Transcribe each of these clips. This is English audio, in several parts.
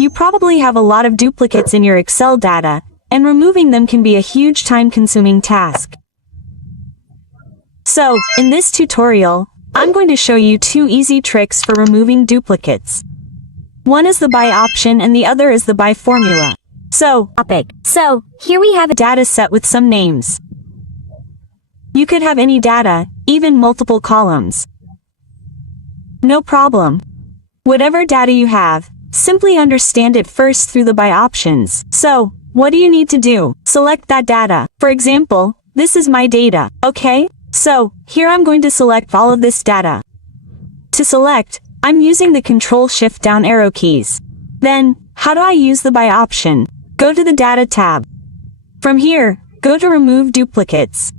You probably have a lot of duplicates in your Excel data, and removing them can be a huge time-consuming task. So, in this tutorial, I'm going to show you 2 easy tricks for removing duplicates. One is the by option and the other is the by formula. So, here we have a data set with some names. You could have any data, even multiple columns. No problem. Whatever data you have, simply understand it first through the by options. So, what do you need to do? Select that data. For example, this is my data, okay? So, here I'm going to select all of this data. To select, I'm using the Control-Shift down arrow keys. Then, how do I use the by option? Go to the Data tab. From here, go to Remove Duplicates.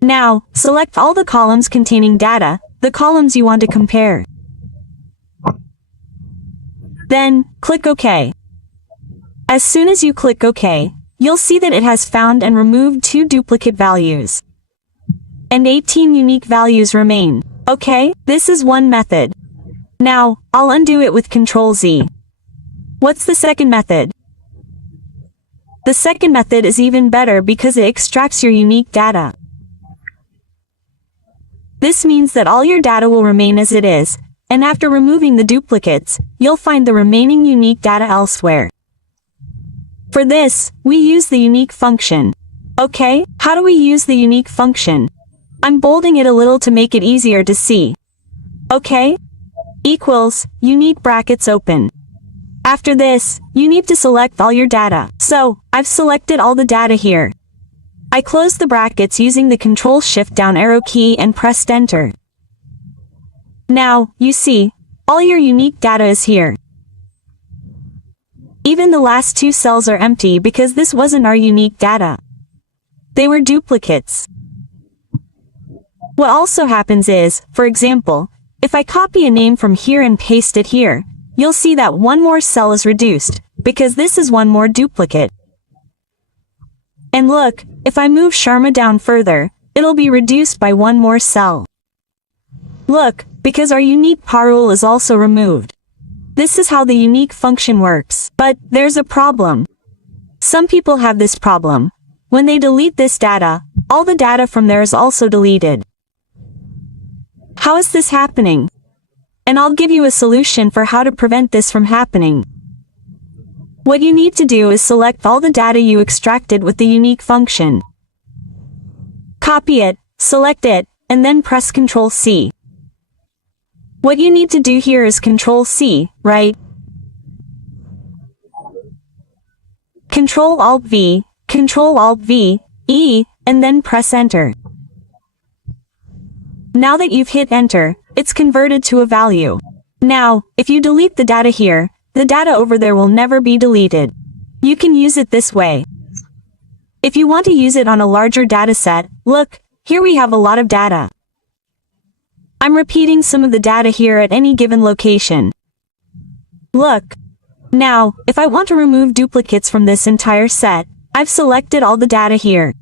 Now, select all the columns containing data, the columns you want to compare. Then, click OK. As soon as you click OK, you'll see that it has found and removed 2 duplicate values. And 18 unique values remain. Okay, this is one method. Now, I'll undo it with Ctrl-Z. What's the second method? The second method is even better because it extracts your unique data. This means that all your data will remain as it is, and after removing the duplicates, you'll find the remaining unique data elsewhere. For this, we use the unique function. Okay, how do we use the unique function? I'm bolding it a little to make it easier to see. Okay? Equals, unique brackets open. After this, you need to select all your data. So, I've selected all the data here. I closed the brackets using the Control-Shift down arrow key and pressed Enter. Now, you see, all your unique data is here. Even the last 2 cells are empty because this wasn't our unique data. They were duplicates. What also happens is, for example, if I copy a name from here and paste it here, you'll see that one more cell is reduced, because this is one more duplicate. And look, if I move Sharma down further, it'll be reduced by one more cell. Look, because our unique Parul is also removed. This is how the unique function works. But, there's a problem. Some people have this problem. When they delete this data, all the data from there is also deleted. How is this happening? And I'll give you a solution for how to prevent this from happening. What you need to do is select all the data you extracted with the unique function. Copy it, select it, and then press Ctrl-C. What you need to do here is Ctrl-C, right? Ctrl-Alt-V, Ctrl-Alt-V, E, and then press Enter. Now that you've hit Enter, it's converted to a value. Now, if you delete the data here, the data over there will never be deleted. You can use it this way. If you want to use it on a larger data set, look, here we have a lot of data. I'm repeating some of the data here at any given location. Look. Now, if I want to remove duplicates from this entire set, I've selected all the data here.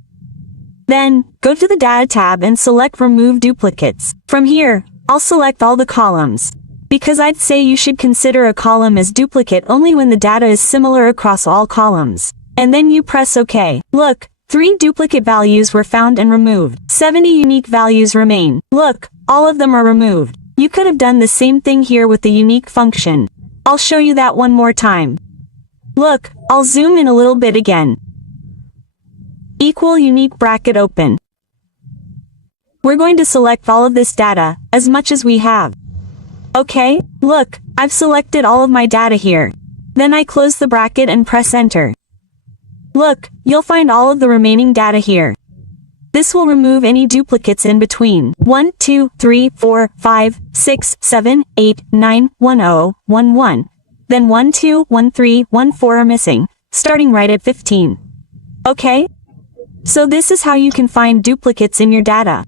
Then, go to the Data tab and select Remove Duplicates. From here, I'll select all the columns. Because I'd say you should consider a column as duplicate only when the data is similar across all columns. And then you press OK. Look, 3 duplicate values were found and removed. 70 unique values remain. Look, all of them are removed. You could have done the same thing here with the unique function. I'll show you that one more time. Look, I'll zoom in a little bit again. Equal unique bracket open. We're going to select all of this data, as much as we have. Okay, look, I've selected all of my data here. Then I close the bracket and press Enter. Look, you'll find all of the remaining data here. This will remove any duplicates in between. 1, 2, 3, 4, 5, 6, 7, 8, 9, 1, 0, 1, 1. Then 1, 2, 1, 3, 1, 4 are missing, starting right at 15. Okay? So this is how you can find duplicates in your data.